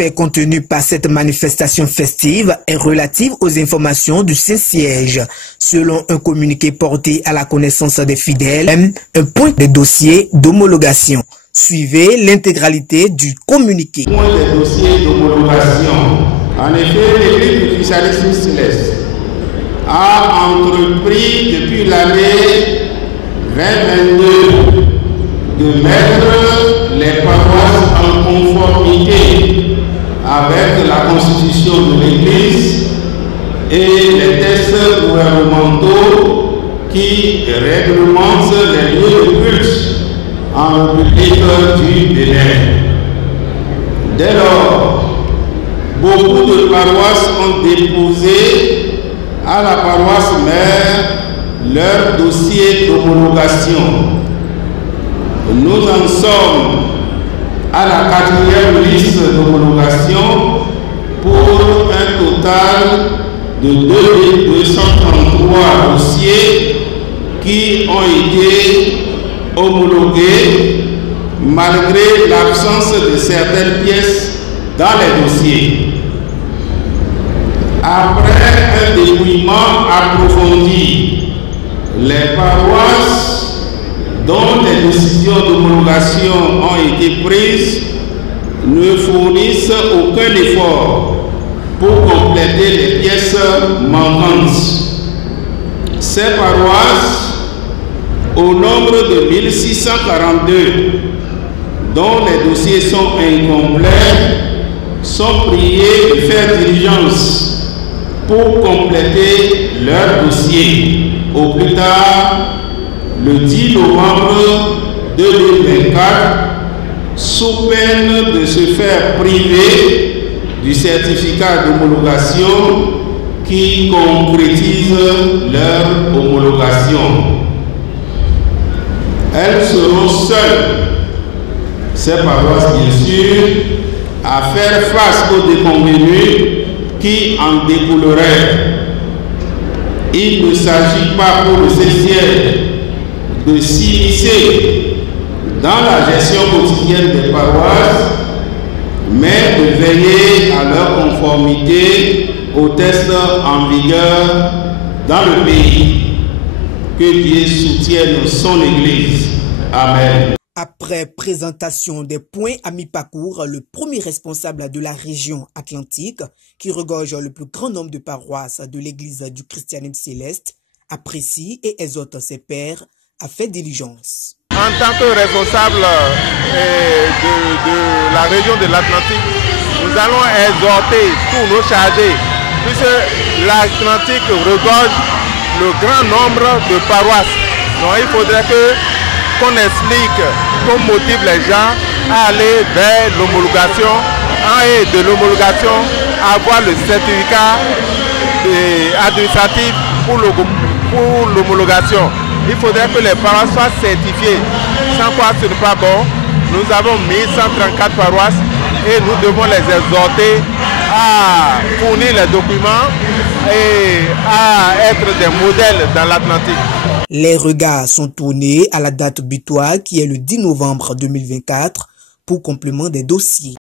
L'aspect contenu par cette manifestation festive est relatif aux informations du Saint-Siège. Selon un communiqué porté à la connaissance des fidèles, un point de dossier d'homologation. Suivez l'intégralité du communiqué. Point de dossier d'homologation. En effet, l'Église du christianisme céleste a entrepris depuis l'année 2022 de mettre les paroisses en conformité avec la constitution de l'Église et les textes gouvernementaux qui réglementent les lieux de culte en République du Bénin. Dès lors, beaucoup de paroisses ont déposé à la paroisse mère leur dossier d'homologation. Nous en sommes à la 4e liste d'homologation pour un total de 2233 dossiers qui ont été homologués malgré l'absence de certaines pièces dans les dossiers. Après un dépouillement approfondi, les paroisses dont les décisions d'homologation ont été prises ne fournissent aucun effort pour compléter les pièces manquantes. Ces paroisses, au nombre de 1642, dont les dossiers sont incomplets, sont priées de faire diligence pour compléter leur dossier au plus tard le 10 novembre 2024, sous peine de se faire priver du certificat d'homologation qui concrétise leur homologation. Elles seront seules, ces paroisses bien sûr, à faire face aux déconvenues qui en découleraient. Il ne s'agit pas pour le Saint-Siège de s'immiscer dans la gestion quotidienne des paroisses, mais de veiller à leur conformité aux textes en vigueur dans le pays. Que Dieu soutienne son Église. Amen. Après présentation des points à mi-parcours, le premier responsable de la région Atlantique, qui regorge le plus grand nombre de paroisses de l'Église du christianisme céleste, apprécie et exhorte ses pairs à faire diligence. En tant que responsable de la région de l'Atlantique, nous allons exhorter tous nos chargés, puisque l'Atlantique regorge le grand nombre de paroisses. Donc il faudrait qu'on explique, qu'on motive les gens à aller vers l'homologation, et de l'homologation avoir le certificat administratif pour l'homologation. Il faudrait que les paroisses soient certifiées, sans quoi ce n'est pas bon. Nous avons 1134 paroisses et nous devons les exhorter à fournir les documents et à être des modèles dans l'Atlantique. Les regards sont tournés à la date butoir qui est le 10 novembre 2024 pour complément des dossiers.